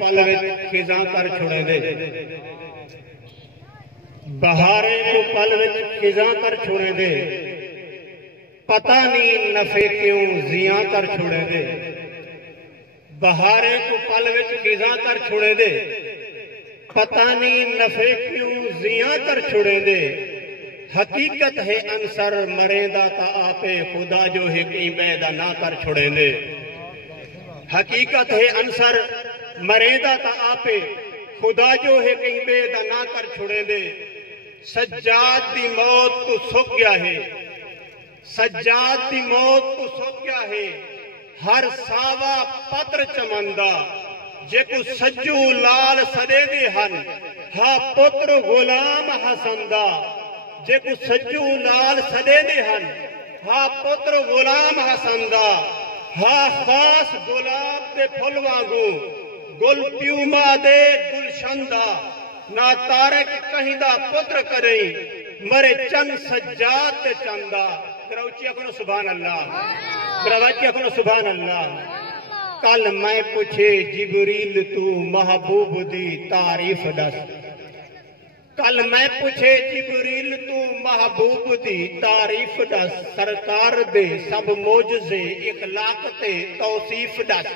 पल विच खिज़ां कर छुड़े दे, बहारे को पल विच खिज़ां कर छुड़े दे, पता नहीं नफे क्यों जियां कर छुड़े दे। बहारे को पल विच खिज़ां कर छुड़े दे, पता नहीं नफे क्यों जियां कर छुड़े दे। हकीकत है अंसर मरेंदा ता आपे खुदा जो है कहीं बैदा ना कर छुड़े दे। हकीकत है अंसर मरेंदा ता आपे खुदा जो है कहीं बैदा ना कर छुड़े दे। सज्जाद दी मौत तो सुख गया है, सज्जाद दी मौत तो सुख गया है। हर सावा पत्र चमंदा जेको सज्जू लाल सदे दे हन, हा पुत्र गुलाम हसंदा। जेको सज्जू लाल सदे दे हन, हा पुत्र गुलाम हसंदा। हा खास गुलाब दे फुल वांगू गुल प्यूमा दे गुलशंदा। ना तारक कहिंदा पुत्र करई मरे चंद सज्जाद ते चंदा। ग्रौची अपनो सुभान अल्लाह, ग्रवाची अपनो सुभान अल्लाह। कल मैं पूछे जिबरील तू महबूब दी तारीफ दस। कल मैं पूछे जिबरील तू महबूब दी तारीफ दस। सरकार दे सब मोजज़े इखलाक ते तौसीफ दस।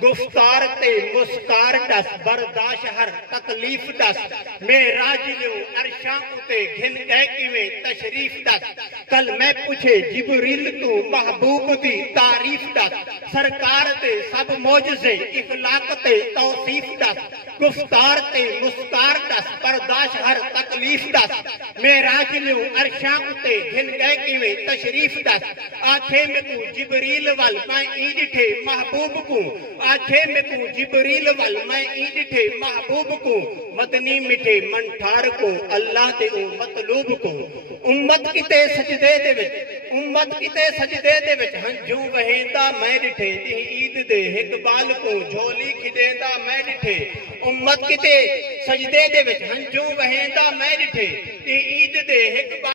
गुफ्तार ते मुस्कार दस, बर्दाश हर तकलीफ दस। मेराज लियो अरशां उते घिन गए किवें तशरीफ दस। कल मैं पूछे जिबरील तू महबूब दी तारीफ दस। सरकार दे सब मोजज़े इखलाक ते तौसीफ दस। गुफ्तार ते मुस्कार दस, बर्दाश हर तकलीफ दस। मेराज लियो अरशां उते घिन गए किवें तशरीफ दस। आखे में तू जिबरील वल मैं ई डिठे महबूब को। आखे में तू जिबरील वल मैं ई डिठे महबूब को। मदनी मिठे मन ठार को अल्लाह दे ओ मतलूब को। उम्मत किते सजदे दे विच, उम्मत किते सजदे दे विच हंजू वहेंदा मैं डिठे। ईद दे इकबाल को झोली खिदेंदा मैं डिठे। उम्मत किते सजदे दे विच हंजू वहेंदा मैं डिठे। ईद दे इकबाल